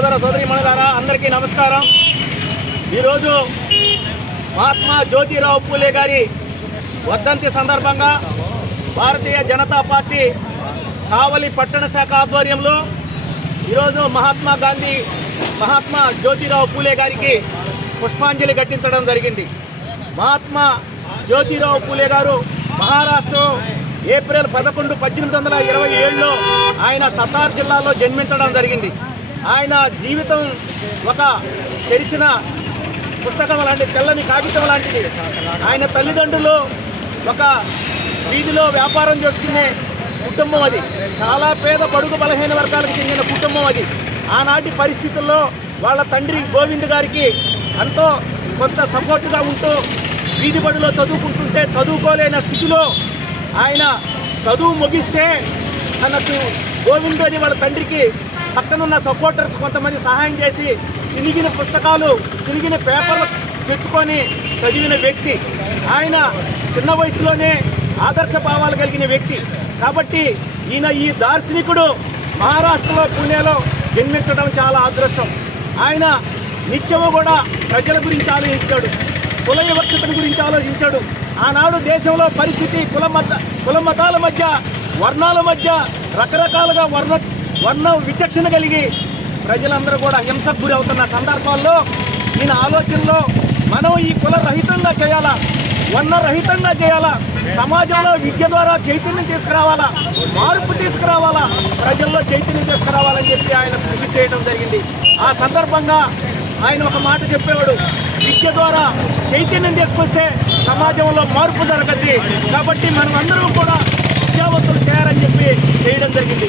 సోదర సోదరీమణులారా అందరికీ నమస్కారం। ఈరోజు మహాత్మా జ్యోతిరావు పూలే గారి వర్ధంతి సందర్భంగా భారతీయ జనతా పార్టీ కావలి పట్టణ శాఖ ఆధ్వర్యంలో ఈరోజు మహాత్మా జ్యోతిరావు పూలే గారికి పుష్పాంజలి ఘటించడం జరిగింది। మహాత్మా జ్యోతిరావు పూలే గారు మహారాష్ట్ర ఏప్రిల్ 11, 1827లో ఆయన సతార్ జిల్లాలో జన్మించడం జరిగింది। ఆయన జీవితం ఒక తెరిచిన పుస్తకం లాంటి తెల్లని కాగితం లాంటిది। ఆయన తల్లిదండ్రులు ఒక వీధిలో వ్యాపారం చేసుకునే కుటుంబం, అది చాలా పేద బడుగు బలహీన వర్గాలకు చెందిన కుటుంబం అది। ఆనాటి పరిస్థితుల్లో వాళ్ళ తండ్రి గోవింద్ గారికి ఎంతో కొంత సపోర్టుగా ఉంటూ వీధి బడిలో చదువుకుంటుంటే చదువుకోలేని స్థితిలో ఆయన చదువు ముగిస్తే తనకు గోవింద్ అని వాళ్ళ తండ్రికి పక్కనున్న సపోర్టర్స్ కొంతమంది సహాయం చేసి చినిగిన పుస్తకాలు, చినిగిన పేపర్లు తెచ్చుకొని చదివిన వ్యక్తి ఆయన। చిన్న వయసులోనే ఆదర్శ భావాలు కలిగిన వ్యక్తి కాబట్టి ఈయన ఈ దార్శనికుడు మహారాష్ట్రలో పూణేలో జన్మించడం చాలా అదృష్టం। ఆయన నిత్యము కూడా ప్రజల గురించి ఆలోచించాడు, కుల వివక్షత గురించి ఆలోచించాడు। ఆనాడు దేశంలో పరిస్థితి కుల మతాల మధ్య, వర్ణాల మధ్య రకరకాలుగా వర్ణ విచక్షణ కలిగి ప్రజలందరూ కూడా హింసకు గురి అవుతున్న సందర్భాల్లో ఈయన ఆలోచనలో మనం ఈ కుల రహితంగా చేయాలా, వర్ణ రహితంగా చేయాలా, సమాజంలో విద్య ద్వారా చైతన్యం తీసుకురావాలా, మార్పు తీసుకురావాలా, ప్రజల్లో చైతన్యం తీసుకురావాలని చెప్పి ఆయన కృషి చేయడం జరిగింది। ఆ సందర్భంగా ఆయన ఒక మాట చెప్పేవాడు, విద్య ద్వారా చైతన్యం తీసుకొస్తే సమాజంలో మార్పు జరగద్ది, కాబట్టి మనం అందరం కూడా విద్యావంతులు చేయాలని చెప్పి చేయడం జరిగింది।